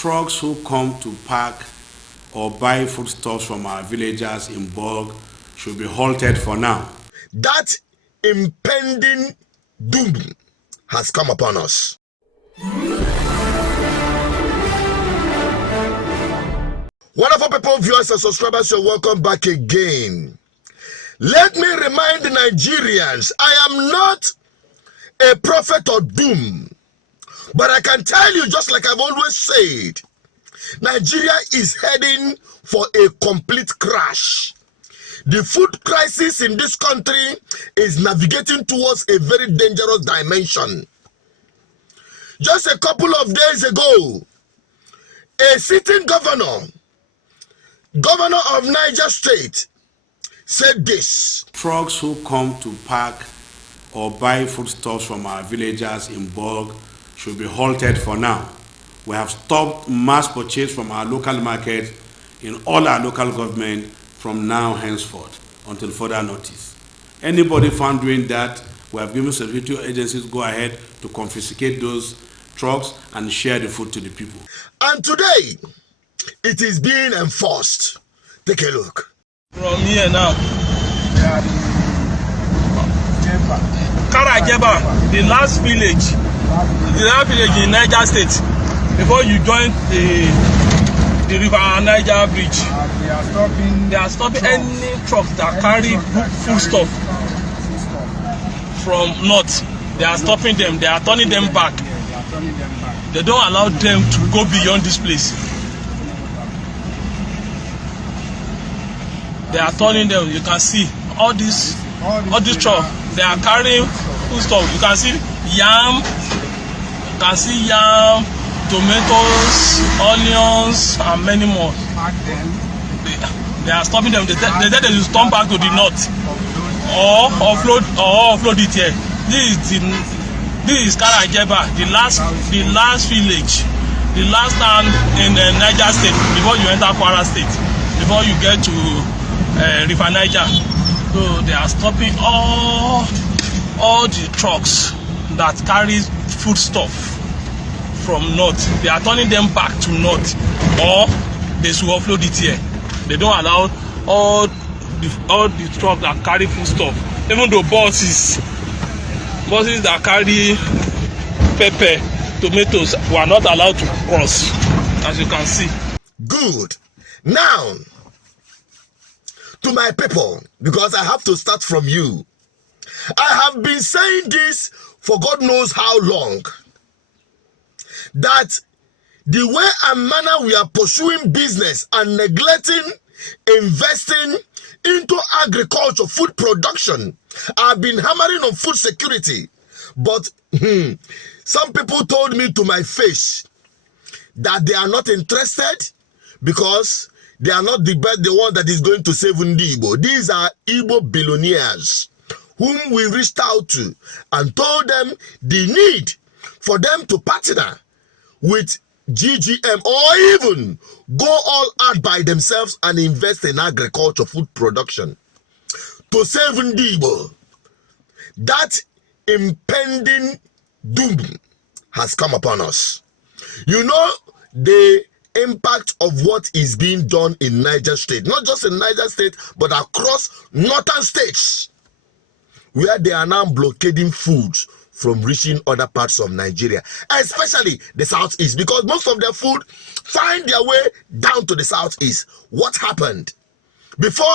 Trucks who come to park or buy foodstuffs from our villagers in bulk should be halted for now. That impending doom has come upon us. Wonderful people, viewers and subscribers, you're welcome back again. Let me remind the Nigerians, I am not a prophet of doom, but I can tell you, just like I've always said, Nigeria is heading for a complete crash. The food crisis in this country is navigating towards a very dangerous dimension. Just a couple of days ago, a sitting governor of Niger State, said this. Trucks who come to park or buy foodstuffs from our villagers in bulk should be halted for now. We have stopped mass purchase from our local market in all our local government from now henceforth until further notice. Anybody found doing that, we have given security agencies go ahead to confiscate those trucks and share the food to the people. And today, it is being enforced. Take a look. From here now, Karajeba, the last village in Niger State, before you join the river Niger bridge. They are stopping any trucks that carry foodstuff from north. They are stopping them. They are turning them back. They don't allow them to go beyond this place. They are turning them. You can see all these trucks. They are carrying foodstuff. You can see yam. You can see yam, tomatoes, onions, and many more. They are stopping them. They said they will turn back to the north or offload it here. This is Karajeba, the last village, the last town in Niger State before you enter Kwara State, before you get to River Niger. So they are stopping all the trucks that carry foodstuff from north. They are turning them back to north, or they should offload it here. They don't allow all the trucks that carry foodstuff, even though buses that carry pepper, tomatoes were not allowed to cross, as you can see. Good. Now, to my people, because I have to start from you. I have been saying this for God knows how long, that the way and manner we are pursuing business and neglecting investing into agriculture, food production, I've been hammering on food security, but some people told me to my face that they are not interested because they are not the one that is going to save Igbo. These are Igbo billionaires whom we reached out to and told them the need for them to partner with GGM or even go all out by themselves and invest in agriculture, food production to save Igbo. That impending doom has come upon us. You know the impact of what is being done in Niger State, not just in Niger State, but across northern states, where they are now blockading food from reaching other parts of Nigeria, especially the southeast, because most of their food find their way down to the southeast. What happened? Before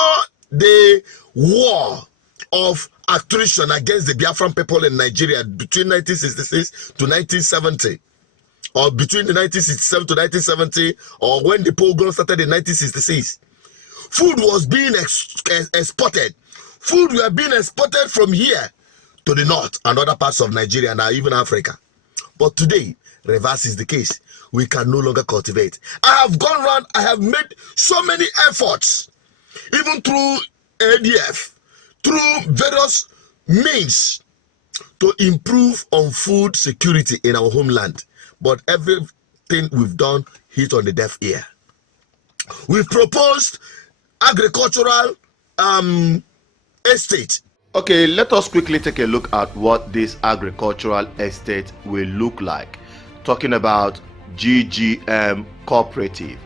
the war of attrition against the Biafran people in Nigeria between 1966 to 1970, or between the 1967 to 1970, or when the pogrom started in 1966, food was being exported. Food were being exported from here to the north and other parts of Nigeria and even Africa. But today, reverse is the case. We can no longer cultivate. I have gone around, I have made so many efforts, even through ADF, through various means, to improve on food security in our homeland. But everything we've done hit on the deaf ear. We've proposed agricultural estate. Okay, let us quickly take a look at what this agricultural estate will look like. Talking about GGM Cooperative.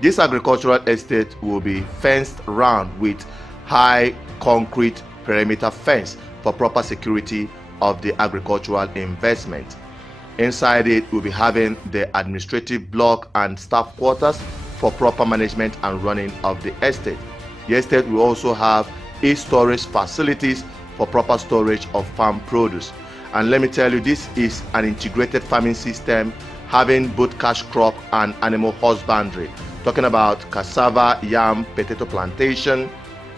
This agricultural estate will be fenced round with high concrete perimeter fence for proper security of the agricultural investment. Inside it, we'll be having the administrative block and staff quarters for proper management and running of the estate. The estate will also have storage facilities for proper storage of farm produce. And let me tell you, this is an integrated farming system having both cash crop and animal husbandry. Talking about cassava, yam, potato plantation,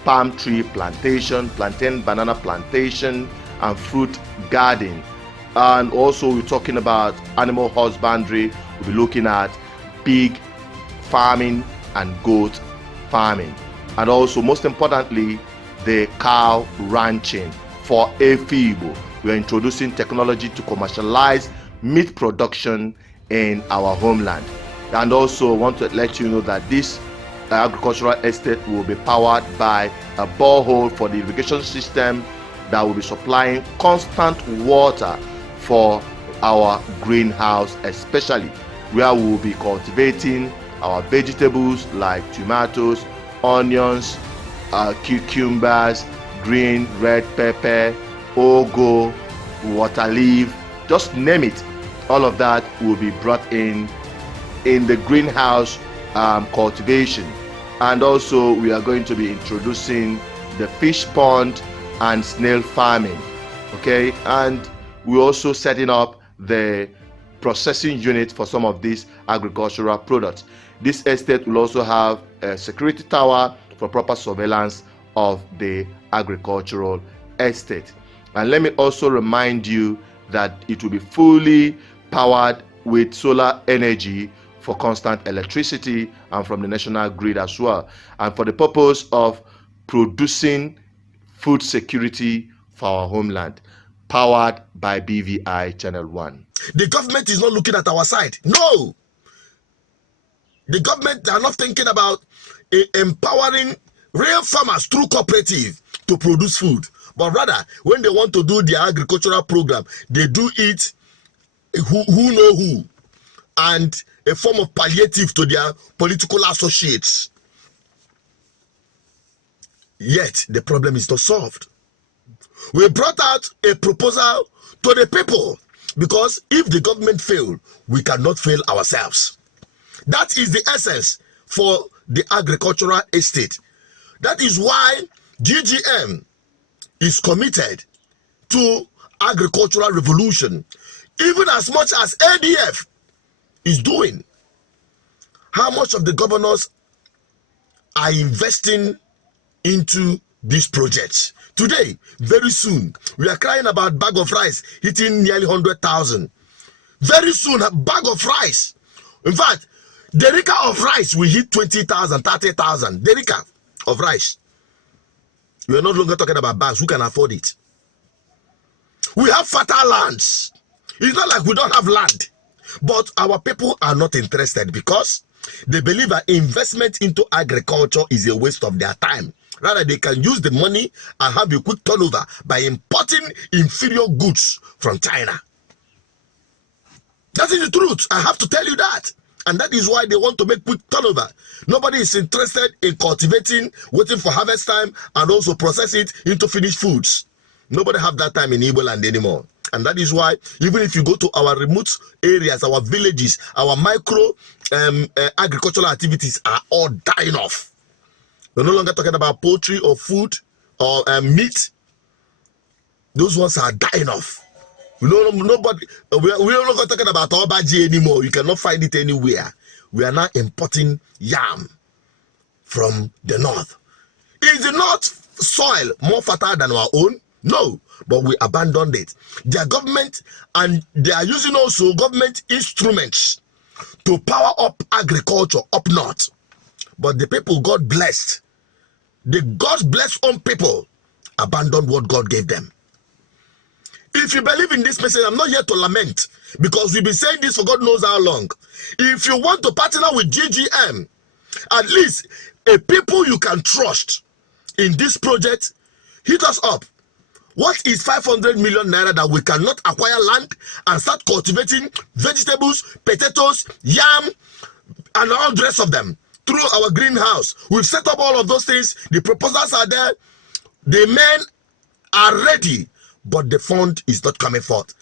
palm tree plantation, plantain, banana plantation, and fruit garden. And also we're talking about animal husbandry. We'll be looking at pig farming and goat farming. And also, most importantly, the cow ranching for Efibo. We are introducing technology to commercialize meat production in our homeland. And also want to let you know that this agricultural estate will be powered by a borehole for the irrigation system that will be supplying constant water for our greenhouse, especially where we will be cultivating our vegetables like tomatoes, onions, cucumbers, green, red pepper, ugu, water leaf, just name it. All of that will be brought in the greenhouse cultivation. And also we are going to be introducing the fish pond and snail farming. Okay, and we're also setting up the processing unit for some of these agricultural products. This estate will also have a security tower for proper surveillance of the agricultural estate. And let me also remind you that it will be fully powered with solar energy for constant electricity and from the national grid as well, and for the purpose of producing food security for our homeland, powered by BVI Channel 1. The government is not looking at our side. No! The government are not thinking about empowering real farmers through cooperative to produce food. But rather, when they want to do their agricultural program, they do it who know who, and a form of palliative to their political associates. Yet, the problem is not solved. We brought out a proposal to the people, because if the government fail, we cannot fail ourselves. That is the essence for the agricultural estate. That is why GGM is committed to agricultural revolution, even as much as ADF is doing. How much of the governors are investing into these projects? Today, very soon, we are crying about bag of rice hitting nearly 100,000. Very soon, a bag of rice. In fact, derica of rice will hit 20,000, 30,000. Derica of rice. We are no longer talking about bags. Who can afford it? We have fertile lands. It's not like we don't have land. But our people are not interested because they believe that investment into agriculture is a waste of their time. Rather, they can use the money and have a quick turnover by importing inferior goods from China. That is the truth. I have to tell you that. And that is why they want to make quick turnover. Nobody is interested in cultivating, waiting for harvest time, and also process it into finished foods. Nobody have that time in Igbo land anymore. And that is why, even if you go to our remote areas, our villages, our micro agricultural activities are all dying off. We're no longer talking about poultry or food or meat. Those ones are dying off. We're no longer talking about Obaji anymore. You cannot find it anywhere. We are now importing yam from the north. Is the north soil more fertile than our own? No, but we abandoned it. Their government, and they are using also government instruments to power up agriculture up north. But the people God blessed, the God's blessed own people, abandoned what God gave them. If you believe in this message, I'm not here to lament, because we've been saying this for God knows how long. If you want to partner with GGM, at least a people you can trust in this project, hit us up. What is 500 million naira that we cannot acquire land and start cultivating vegetables, potatoes, yam, and all the rest of them through our greenhouse? We've set up all of those things. The proposals are there. The men are ready, but the fund is not coming forth.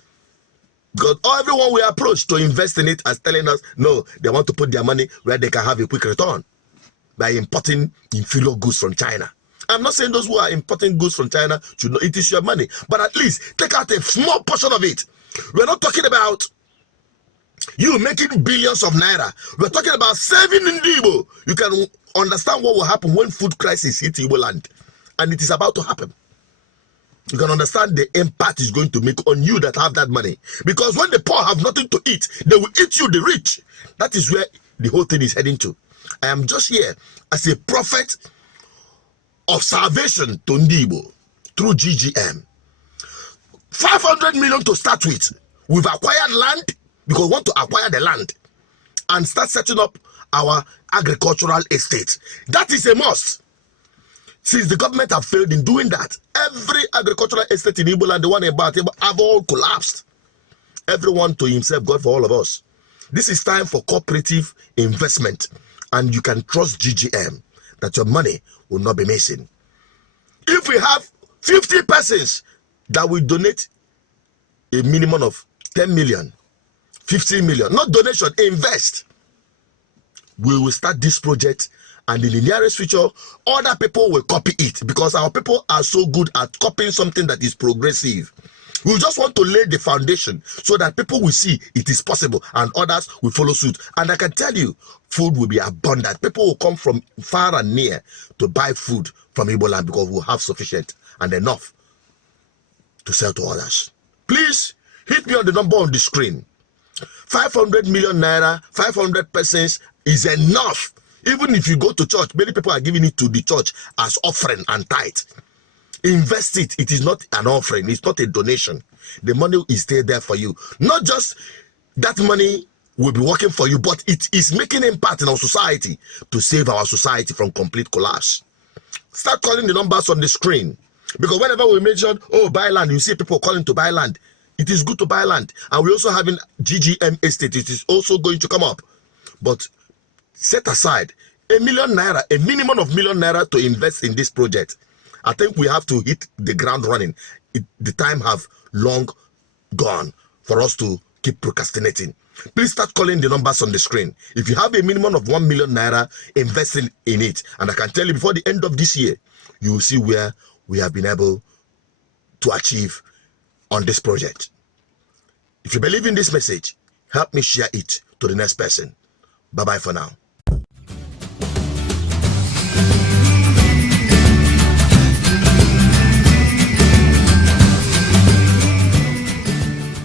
Because everyone we approach to invest in it is telling us, no, they want to put their money where they can have a quick return by importing inferior goods from China. I'm not saying those who are importing goods from China should not, it is your money, but at least take out a small portion of it. We're not talking about you making billions of naira. We're talking about saving in Igbo. You can understand what will happen when food crisis hits Igbo land, and it is about to happen. You can understand the impact it's going to make on you that have that money. Because when the poor have nothing to eat, they will eat you, the rich. That is where the whole thing is heading to. I am just here as a prophet of salvation to Ndibo through GGM. 500 million to start with. We've acquired land because we want to acquire the land and start setting up our agricultural estate. That is a must. Since the government have failed in doing that, every agricultural estate in Igbo land, the one in Bateba, have all collapsed. Everyone to himself, God for all of us. This is time for cooperative investment, and you can trust GGM that your money will not be missing. If we have 50 persons that will donate a minimum of 10 million, 15 million, not donation, invest, we will start this project. And in the nearest future, other people will copy it because our people are so good at copying something that is progressive. We just want to lay the foundation so that people will see it is possible and others will follow suit. And I can tell you, food will be abundant. People will come from far and near to buy food from Igbo land because we'll have sufficient and enough to sell to others. Please hit me on the number on the screen. 500 million naira, 500 persons is enough. Even if you go to church, many people are giving it to the church as offering and tithe. Invest it. It is not an offering. It's not a donation. The money is still there for you. Not just that money will be working for you, but it is making impact in our society to save our society from complete collapse. Start calling the numbers on the screen. Because whenever we mention, oh, buy land, you see people calling to buy land. It is good to buy land. And we're also having GGM estate. It is also going to come up. But set aside a million naira, a minimum of million naira to invest in this project. I think we have to hit the ground running. The time have long gone for us to keep procrastinating. Please start calling the numbers on the screen. If you have a minimum of 1 million naira, investing in it. And I can tell you before the end of this year, you will see where we have been able to achieve on this project. If you believe in this message, help me share it to the next person. Bye-bye for now.